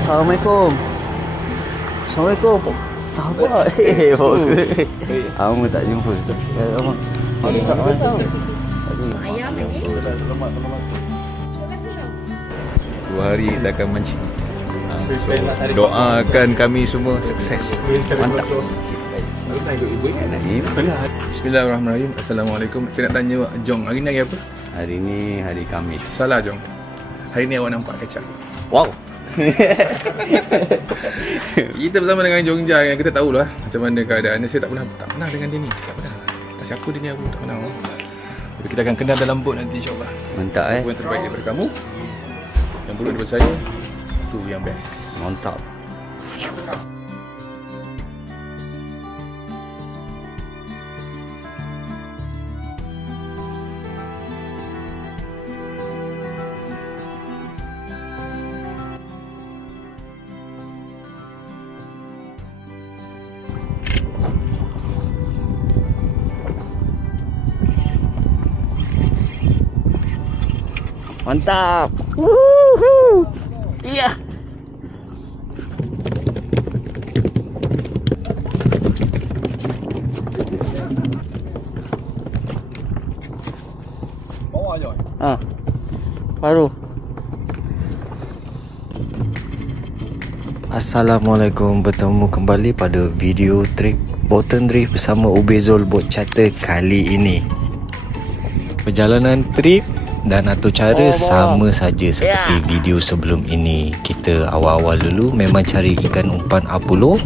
Assalamualaikum. Assalamualaikum. Sahabat. Bagus. Lama tak jumpa. Lama. Ayam lagi. 2 hari kita akan mancing. So, doakan kami semua sukses. Mantap. Bismillahirrahmanirrahim. Assalamualaikum. Saya nak tanya Jong, hari ni hari apa? Hari ni hari Khamis. Salah Jong. Hari ni awak nampak kacang. Wow. Kita bersama dengan Jong Jai yang kita tahulah macam mana keadaan dia. Saya tak pernah dengan dia ni. Tak pernah. Siapa dia ni aku tak kenal. Tapi kita akan kenal dalam boat nanti insya-Allah. Mantap Apa yang terbaik daripada kamu, yang buruk daripada saya, tu yang best. Mantap. Mantap. Woohoo. Iya. Bawa je. Baru. Assalamualaikum, bertemu kembali pada video trik Boaton Drift bersama Ubezol Boat Charter kali ini. Perjalanan trip dan atur cara sama saja seperti video sebelum ini. Kita awal-awal dulu memang cari ikan umpan Apollo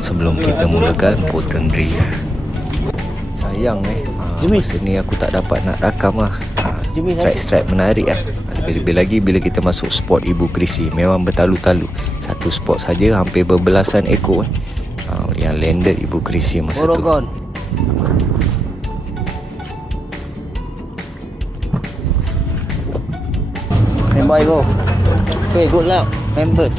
sebelum kita mulakan Boaton Drift. Sayang masa ni aku tak dapat nak rakam strike menarik Lebih-lebih lagi bila kita masuk spot Ibu Krisi, memang bertalu-talu. Satu spot saja hampir berbelasan ekor yang landed Ibu Krisi masa tu. Boy, go. Okay, good luck, members.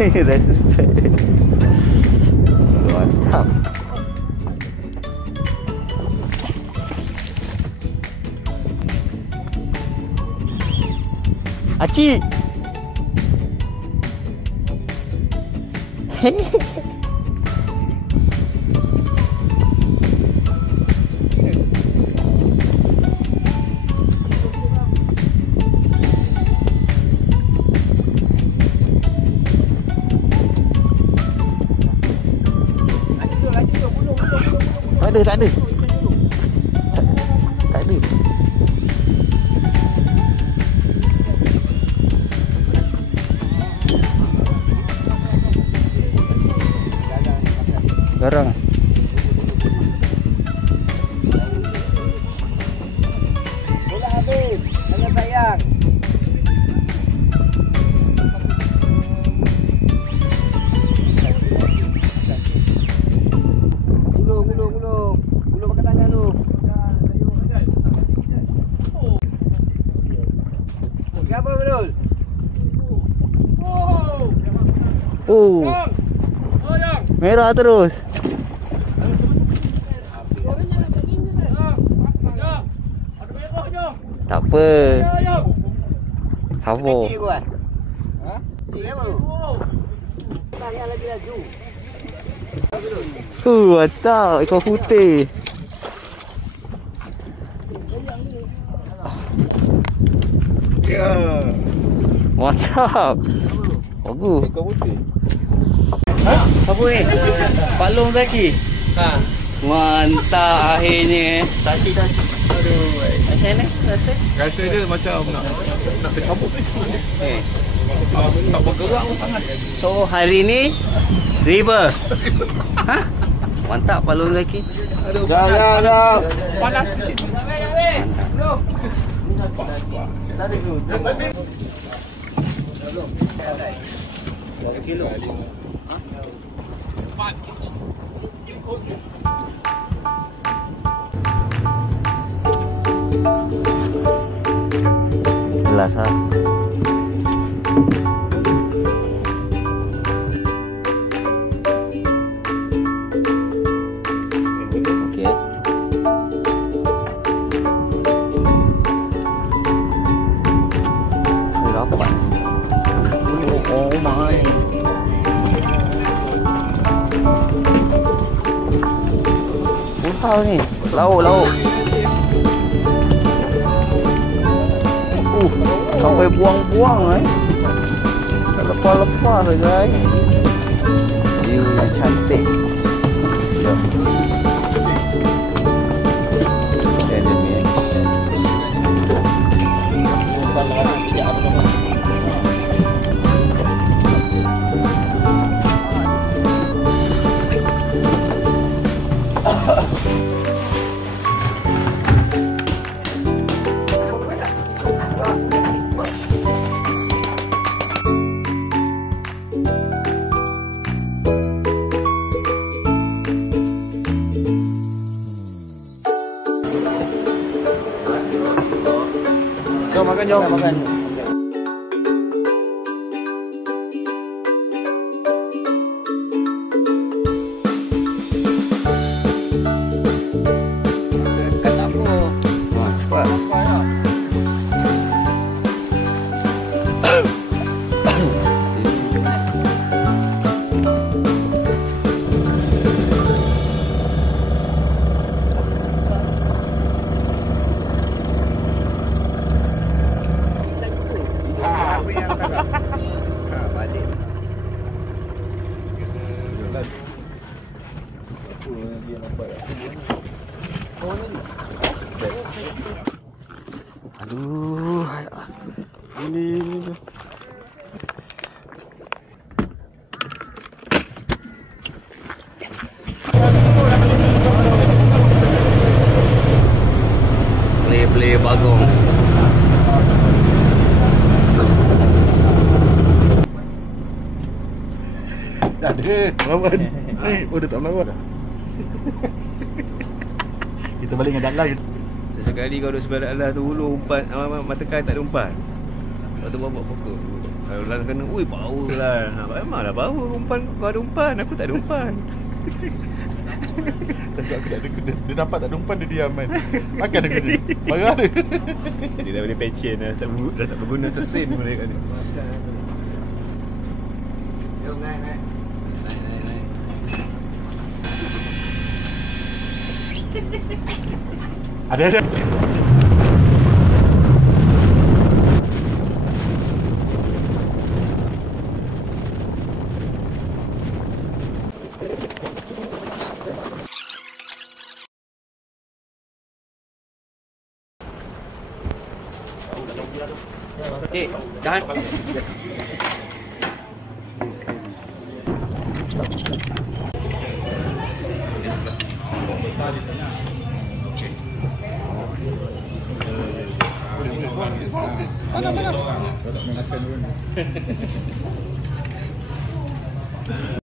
Rasa straight. Mantap. Aci. Tak ada. Garang. Bola habis. Hanya sayang. Gulung pakai tangan lu. Apa betul? Merah terus. Tak apa. Sabar. Mantap, ikan putih. Mantap. Bagus. Ikan putih. Apa ni? Pak Long Zaki. Mantap akhirnya. Tadi. Aduh. Macam mana rasa? Rasa dia macam nak tercabut ni. Tak bergerak pun sangat. So hari ni river. Mantap Pak Long Zaki. Aduh, Dah. panas sikit. Mantap. Kilo. Gelas Mahal ni. Lauk. Sampai buang-buang tak lepas-lepas guys. View yang cantik. Jom. Jom makan, jom. Makan. Aduh, ini. Play bagong. Dah ada, lawan. Oh, dah tak lawan dah. Kita balik dengan dalam. Sesekali kau duduk sebelah Allah tu ulu umpan, mata kai tak ada umpan. Lepas tu bawa pokok. Kalau Lan kena, ui power lah. Memanglah power umpan, kau ada umpan, aku tak ada umpan. Takut aku tak ada kena. Dia nampak tak ada umpan, dia diam kan. Makan dia kena. Marah dia. Dia dah boleh pencen dah, dah tak berguna sesin boleh kat ni. Jom naik. Ada. Jangan. Mana?